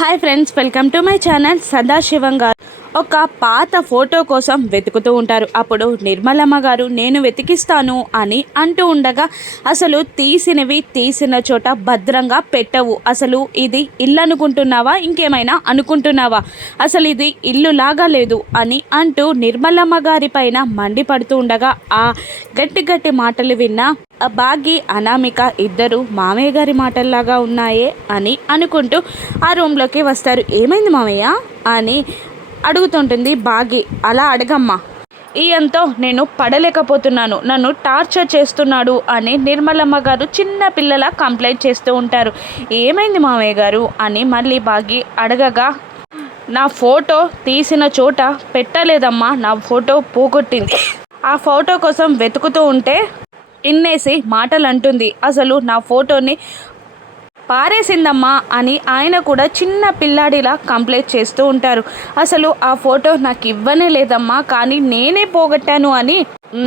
Hi friends, welcome to my channel. Sadasivam గారు ఒక పాత ఫోటో కోసం వెతుకుతూ ఉంటారు. అప్పుడు నిర్మలమ్మ గారు నేను వెతికిస్తాను అని అంటూ ఉండగా, అసలు తీసిన చోట భద్రంగా పెట్టవు, అసలు ఇది ఇల్లు అనుకుంటున్నావా, ఇంకేమైనా అనుకుంటున్నావా, అసలు ఇది ఇల్లు లాగా లేదు అని అంటూ నిర్మలమ్మ గారి పైన మండిపడుతూ ఉండగా, ఆ గట్టి గట్టి మాటలు విన్న బాగి అనామిక ఇద్దరు మామయ్య గారి మాటల్లాగా ఉన్నాయే అని అనుకుంటూ ఆ రూమ్లోకి వస్తారు. ఏమైంది మామయ్య అని అడుగుతుంటుంది బాగి. అలా అడగమ్మా, ఈయంతో నేను పడలేకపోతున్నాను, నన్ను టార్చర్ చేస్తున్నాడు అని నిర్మలమ్మ గారు చిన్న పిల్లల కంప్లైంట్ చేస్తూ ఉంటారు. ఏమైంది మామయ్య గారు అని మళ్ళీ బాగి అడగగా, నా ఫోటో తీసిన చోట పెట్టలేదమ్మా, నా ఫోటో పోగొట్టింది, ఆ ఫోటో కోసం వెతుకుతూ ఉంటే ఇన్నేసి మాటలు అంటుంది, అసలు నా ఫోటోని పారేసిందమ్మా అని ఆయన కూడా చిన్న పిల్లాడిలా కంప్లైంట్ చేస్తూ ఉంటారు. అసలు ఆ ఫోటో నాకు ఇవ్వనే లేదమ్మా, కానీ నేనే పోగొట్టాను అని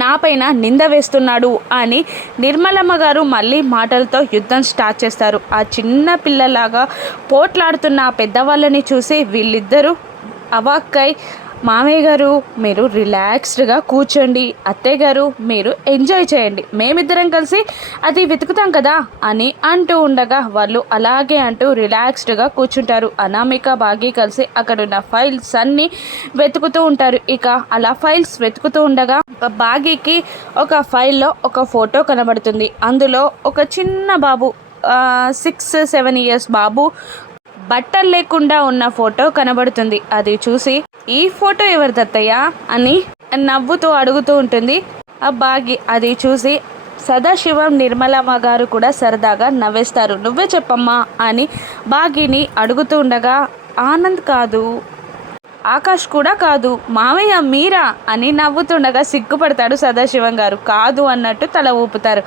నాపైన నింద వేస్తున్నాడు అని నిర్మలమ్మ గారు మళ్ళీ మాటలతో యుద్ధం స్టార్ట్ చేస్తారు. ఆ చిన్న పిల్లలాగా పోట్లాడుతున్న ఆ పెద్దవాళ్ళని చూసి వీళ్ళిద్దరూ అవాక్కై, మామయ్య గారు మీరు రిలాక్స్డ్గా కూర్చోండి, అత్తయ్య గారు మీరు ఎంజాయ్ చేయండి, మేమిద్దరం కలిసి అది వెతుకుతాం కదా అని అంటూ ఉండగా వాళ్ళు అలాగే అంటూ రిలాక్స్డ్గా కూర్చుంటారు. అనామిక బాగి కలిసి అక్కడున్న ఫైల్స్ అన్నీ వెతుకుతూ ఉంటారు. ఇక అలా ఫైల్స్ వెతుకుతూ ఉండగా బాగికి ఒక ఫైల్లో ఒక ఫోటో కనబడుతుంది. అందులో ఒక చిన్న బాబు 6-7 ఇయర్స్ బాబు బట్టలు లేకుండా ఉన్న ఫోటో కనబడుతుంది. అది చూసి ఈ ఫోటో ఎవరిదత్తయ్యా అని నవ్వుతూ అడుగుతూ ఉంటుంది ఆ బాగి. అది చూసి సదాశివం నిర్మలమ్మ గారు కూడా సరదాగా నవ్వేస్తారు. నువ్వే చెప్పమ్మా అని బాగిని అడుగుతూ ఉండగా, ఆనంద్ కాదు, ఆకాష్ కూడా కాదు, మామయ్య మీరా అని నవ్వుతుండగా సిగ్గుపడతాడు సదాశివం గారు. కాదు అన్నట్టు తల ఊపుతారు.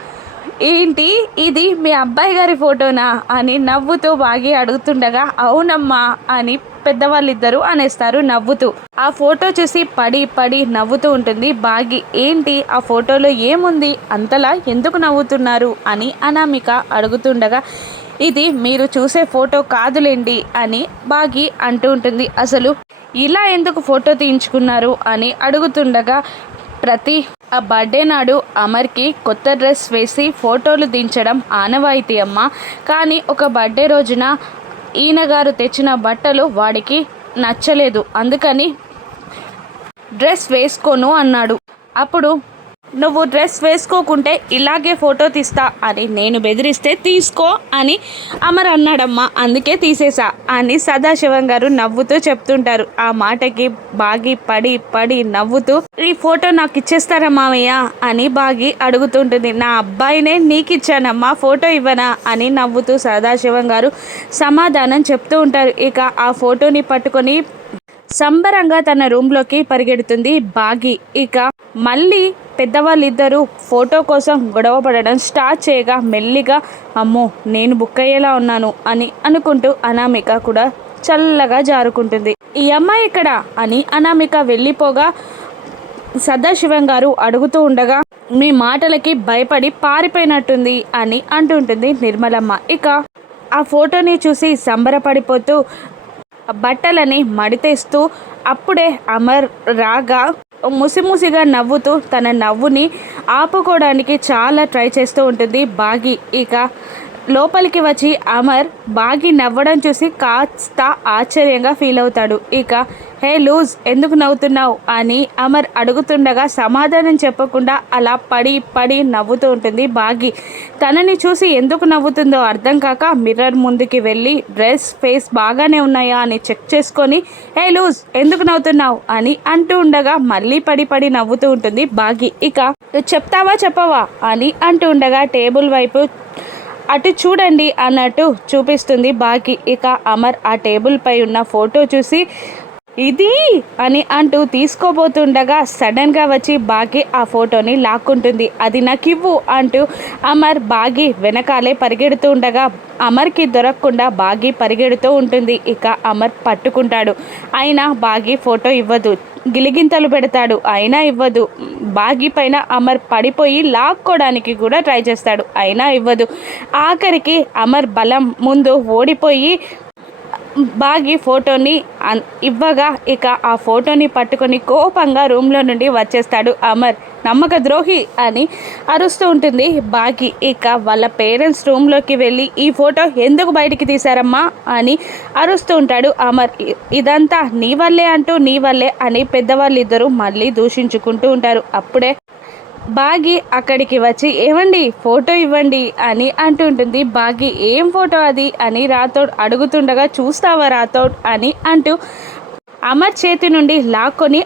ఏంటి ఇది మీ అబ్బాయి గారి ఫోటోనా అని నవ్వుతూ బాగి అడుగుతుండగా, అవునమ్మా అని పెద్దవాళ్ళిద్దరూ అనేస్తారు నవ్వుతూ. ఆ ఫోటో చూసి పడి పడి నవ్వుతూ ఉంటుంది బాగి. ఏంటి ఆ ఫోటోలో ఏముంది, అంతలా ఎందుకు నవ్వుతున్నారు అని అనామిక అడుగుతుండగా, ఇది మీరు చూసే ఫోటో కాదులేండి అని బాగి అంటూ ఉంటుంది. అసలు ఇలా ఎందుకు ఫోటో తీయించుకున్నారు అని అడుగుతుండగా, ప్రతి ఆ బర్త్డే నాడు అమర్కి కొత్త డ్రెస్ వేసి ఫోటోలు దించడం ఆనవాయితీ అమ్మ, కానీ ఒక బర్త్డే రోజున ఈయన గారు తెచ్చిన బట్టలు వాడికి నచ్చలేదు, అందుకని డ్రెస్ వేసుకోను అన్నాడు. అప్పుడు నువ్వు డ్రెస్ వేసుకోకుంటే ఇలాగే ఫోటో తీస్తా అని నేను బెదిరిస్తే తీసుకో అని అమర్ అన్నాడమ్మా, అందుకే తీసేసా అని సదాశివం గారు నవ్వుతూ చెప్తుంటారు. ఆ మాటకి బాగి పడి పడి నవ్వుతూ, ఈ ఫోటో నాకు ఇచ్చేస్తారా మామయ్య అని బాగి అడుగుతుంటుంది. నా అబ్బాయినే నీకు ఇచ్చానమ్మా, ఫోటో ఇవ్వనా అని నవ్వుతూ సదాశివం గారు సమాధానం చెప్తూ ఉంటారు. ఇక ఆ ఫోటోని పట్టుకొని సంబరంగా తన రూమ్లోకి పరిగెడుతుంది బాగి. ఇక మళ్ళీ పెద్దవాళ్ళిద్దరూ ఫోటో కోసం గొడవ పడడం స్టార్ట్ చేయగా, మెల్లిగా అమ్మో నేను బుక్ అయ్యేలా ఉన్నాను అని అనుకుంటూ అనామిక కూడా చల్లగా జారుకుంటుంది. ఈ అమ్మాయి ఎక్కడ అని అనామిక వెళ్ళిపోగా సదాశివం గారు అడుగుతూ ఉండగా, మీ మాటలకి భయపడి పారిపోయినట్టుంది అని అంటుంటుంది నిర్మలమ్మ. ఇక ఆ ఫోటోని చూసి సంబరపడిపోతూ బట్టలని మడితేస్తూ అప్పుడే అమర్ రాగా ముసిముసిగా నవ్వుతూ తన నవ్వుని ఆపుకోవడానికి చాలా ట్రై చేస్తూ ఉంటుంది బాగి. ఇక లోపలికి వచ్చి అమర్ బాగి నవ్వడం చూసి కాస్త ఆశ్చర్యంగా ఫీల్ అవుతాడు. ఇక హే లూజ్ ఎందుకు నవ్వుతున్నావు అని అమర్ అడుగుతుండగా సమాధానం చెప్పకుండా అలా పడి పడి నవ్వుతూ ఉంటుంది బాగి. తనని చూసి ఎందుకు నవ్వుతుందో అర్థం కాక మిర్రర్ ముందుకి వెళ్ళి డ్రెస్ ఫేస్ బాగానే ఉన్నాయా అని చెక్ చేసుకొని, హే లూజ్ ఎందుకు నవ్వుతున్నావు అని అంటూ ఉండగా మళ్ళీ పడి పడి నవ్వుతూ ఉంటుంది బాగి. ఇక చెప్తావా చెప్పవా అని అంటూ ఉండగా టేబుల్ వైపు అటు చూడండి అన్నట్టు చూపిస్తుంది బాగి. ఇక అమర్ ఆ టేబుల్ పై ఉన్న ఫోటో చూసి ఇది అని అంటూ తీసుకోబోతుండగా సడన్గా వచ్చి బాగి ఆ ఫోటోని లాక్కుంటుంది. అది నాకు ఇవ్వు అంటూ అమర్ బాగి వెనకాలే పరిగెడుతూ ఉండగా అమర్కి దొరకకుండా బాగి పరిగెడుతూ ఉంటుంది. ఇక అమర్ పట్టుకుంటాడు, అయినా బాగి ఫోటో ఇవ్వదు, గిలిగింతలు పెడతాడు, అయినా ఇవ్వదు. బాగి పైన అమర్ పడిపోయి లాక్కోవడానికి కూడా ట్రై చేస్తాడు, అయినా ఇవ్వదు. ఆఖరికి అమర్ బలం ముందు ఓడిపోయి బాగి ఫోటోని ఇవ్వగా ఇక ఆ ఫోటోని పట్టుకొని కోపంగా రూమ్లో నుండి వచ్చేస్తాడు అమర్. నమ్మక ద్రోహి అని అరుస్తూ ఉంటుంది బాగి. ఇక వాళ్ళ పేరెంట్స్ రూమ్లోకి వెళ్ళి ఈ ఫోటో ఎందుకు బయటికి తీశారమ్మా అని అరుస్తూ ఉంటాడు అమర్. ఇదంతా నీ వల్లే అంటూ నీ వల్లే అని పెద్దవాళ్ళిద్దరూ మళ్ళీ దూషించుకుంటూ ఉంటారు. అప్పుడే బాగి అక్కడికి వచ్చి ఏమండి ఫోటో ఇవ్వండి అని అంటుంటుంది. బాగి ఏం ఫోటో అది అని రాథోడ్ అడుగుతుండగా చూస్తావా రాథోడ్ అని అంటూ అమర్ చేతి నుండి లాక్కొని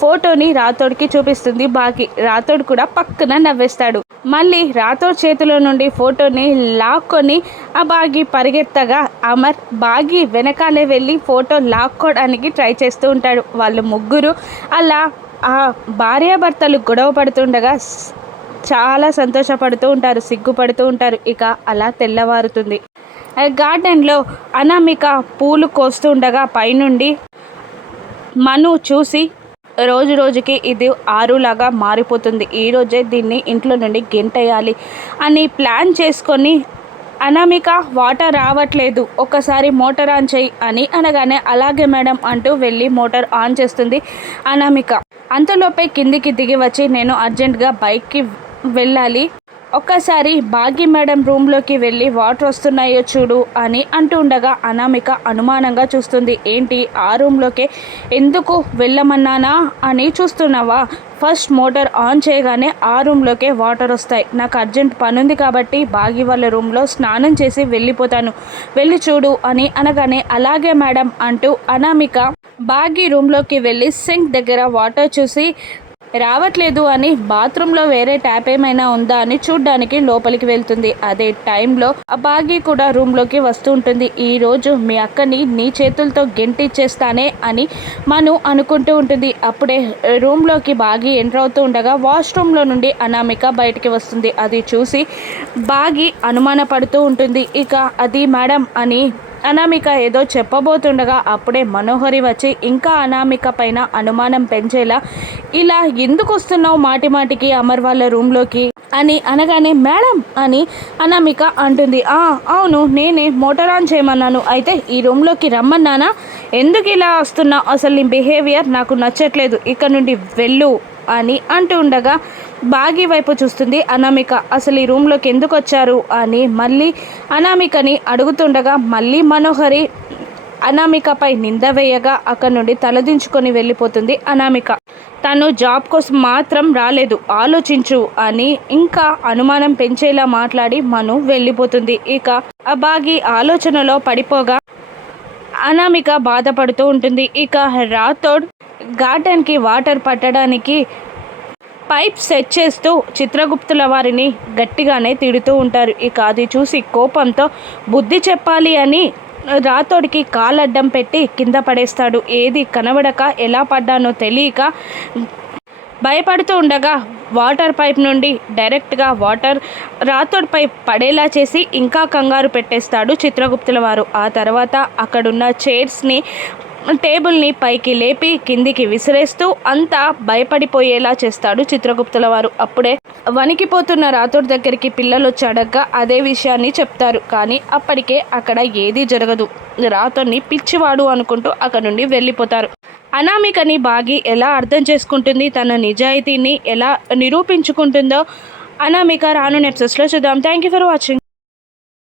ఫోటోని రాథోడ్కి చూపిస్తుంది బాగి. రాథోడ్ కూడా పక్కన నవ్వేస్తాడు. మళ్ళీ రాథోడ్ చేతిలో నుండి ఫోటోని లాక్కొని ఆ బాగి పరిగెత్తగా అమర్ బాగి వెనకాలే వెళ్ళి ఫోటో లాక్కోవడానికి ట్రై చేస్తూ ఉంటాడు. వాళ్ళు ముగ్గురు అలా ఆ భార్యాభర్తలు గొడవ పడుతుండగా చాలా సంతోషపడుతూ ఉంటారు, సిగ్గుపడుతూ ఉంటారు. ఇక అలా తెల్లవారుతుంది. గార్డెన్లో అనామిక పూలు కోస్తూ ఉండగా పైనుండి మను చూసి రోజు రోజుకి ఇది ఆరులాగా మారిపోతుంది, ఈరోజే దీన్ని ఇంట్లో నుండి గెంటేయాలి అని ప్లాన్ చేసుకొని అనామిక వాటర్ రావట్లేదు, ఒక్కసారి మోటార్ ఆన్ చేయి అని అనగానే అలాగే మేడం అంటూ వెళ్ళి మోటార్ ఆన్ చేస్తుంది అనామిక. అంతలోపే కిందికి దిగి వచ్చి నేను అర్జెంటుగా బైక్కి వెళ్ళాలి, ఒక్కసారి భాగ్య మేడం రూమ్లోకి వెళ్ళి వాటర్ వస్తున్నాయో చూడు అని అంటూ ఉండగా అనామిక అనుమానంగా చూస్తుంది. ఏంటి ఆ రూమ్లోకే ఎందుకు వెళ్ళమన్నానా అని చూస్తున్నావా? ఫస్ట్ మోటార్ ఆన్ చేయగానే ఆ రూమ్లోకే వాటర్ వస్తాయి, నాకు అర్జెంట్ పనుంది కాబట్టి భాగ్య వాళ్ళ రూమ్లో స్నానం చేసి వెళ్ళిపోతాను, వెళ్ళి చూడు అని అనగానే అలాగే మేడం అంటూ అనామిక భాగ్య రూమ్లోకి వెళ్ళి సింక్ దగ్గర వాటర్ చూసి రావట్లేదు అని బాత్రూంలో వేరే ట్యాప్ ఏమైనా ఉందా అని చూడ్డానికి లోపలికి వెళ్తుంది. అదే టైంలో భాగ్య కూడా రూమ్లోకి వస్తూ ఉంటుంది. ఈరోజు మీ అక్కని నీ చేతులతో గెంటిచ్చేస్తానే అని మను అనుకుంటూ ఉంటుంది. అప్పుడే రూమ్లోకి భాగ్య ఎంటర్ అవుతూ ఉండగా వాష్రూమ్లో నుండి అనామిక బయటికి వస్తుంది. అది చూసి భాగ్య అనుమానపడుతూ ఉంటుంది. ఇక అది మేడం అని అనామిక ఏదో చెప్పబోతుండగా అప్పుడే మనోహరి వచ్చి ఇంకా అనామిక పైన అనుమానం పెంచేలా ఇలా ఎందుకు వస్తున్నావు మాటి మాటికి అమర్ వాళ్ళ రూమ్లోకి అని అనగానే మేడం అని అనామిక అంటుంది. అవును నేనే మోటార్ ఆన్ చేయమన్నాను, అయితే ఈ రూమ్లోకి రమ్మన్నానా? ఎందుకు ఇలా వస్తున్నావు? అసలు నీ బిహేవియర్ నాకు నచ్చట్లేదు, ఇక్కడ నుండి వెళ్ళు అని అంటూ ఉండగా భాగ్య వైపు చూస్తుంది అనామిక. అసలు ఈ రూమ్లోకి ఎందుకు వచ్చారు అని మళ్ళీ అనామికని అడుగుతుండగా మళ్ళీ మనోహరి అనామికపై నింద వేయగా అక్కడి నుండి తలదించుకొని వెళ్ళిపోతుంది అనామిక. తను జాబ్ కోసం మాత్రం రాలేదు, ఆలోచించు అని ఇంకా అనుమానం పెంచేలా మాట్లాడి మను వెళ్ళిపోతుంది. ఇక ఆ భాగ్య ఆలోచనలో పడిపోగా అనామిక బాధపడుతూ ఉంటుంది. ఇక రాథోడ్ గార్డెన్కి వాటర్ పట్టడానికి పైప్ సెట్ చేస్తూ చిత్రగుప్తుల వారిని గట్టిగానే తిడుతూ ఉంటారు. ఇక అది చూసి కోపంతో బుద్ధి చెప్పాలి అని రాథోడ్కి కాలడ్డం పెట్టి కింద పడేస్తాడు. ఏది కనబడక ఎలా పడ్డానో తెలియక భయపడుతూ ఉండగా వాటర్ పైప్ నుండి డైరెక్ట్గా వాటర్ రాథోడ్ పైప్ పడేలా చేసి ఇంకా కంగారు పెట్టేస్తాడు చిత్రగుప్తుల వారు. ఆ తర్వాత అక్కడున్న చైర్స్ని టేబుల్ని పైకి లేపి కిందికి విసిరేస్తూ అంతా భయపడిపోయేలా చేస్తాడు చిత్రగుప్తుల వారు. అప్పుడే వణికిపోతున్న రాథోడ్ దగ్గరికి పిల్లలు వచ్చి అడగ్గా అదే విషయాన్ని చెప్తారు. కానీ అప్పటికే అక్కడ ఏదీ జరగదు. రాథోడ్ని పిచ్చివాడు అనుకుంటూ అక్కడ నుండి వెళ్ళిపోతారు. అనామికని భాగ్య ఎలా అర్థం చేసుకుంటుంది, తన నిజాయితీని ఎలా నిరూపించుకుంటుందో అనామిక రాను ఎపిసోడ్స్లో చూద్దాం. Thank you for watching.